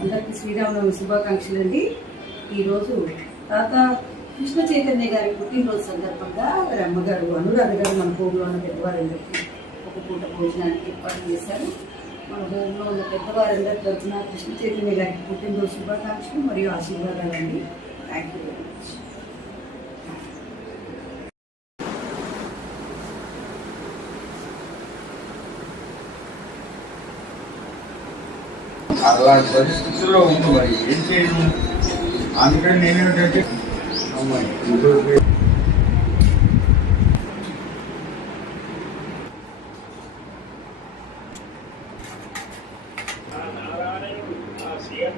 అందరికీ శ్రీరామనవమి శుభాకాంక్షలు అండి. ఈరోజు తాత కృష్ణ చైతన్య గారి పుట్టినరోజు సందర్భంగా వారి అమ్మగారు అనురాధ గారు మన హోంలో ఉన్న పెద్దవారందరికీ ఒక పూట భోజనానికి ఏర్పాటు చేశారు. మన హోంలో ఉన్న పెద్దవారందరి తరఫున కృష్ణ చైతన్య గారికి పుట్టినరోజు శుభాకాంక్షలు మరియు ఆశీర్వాదాలండి. Thank you very much. అలాంటి పరిస్థితుల్లో ఉంది, మరి ఏం చేయను. అందుకని నేనేమిటంటే అమ్మాయి నారాయణుడు ఆ సీఎం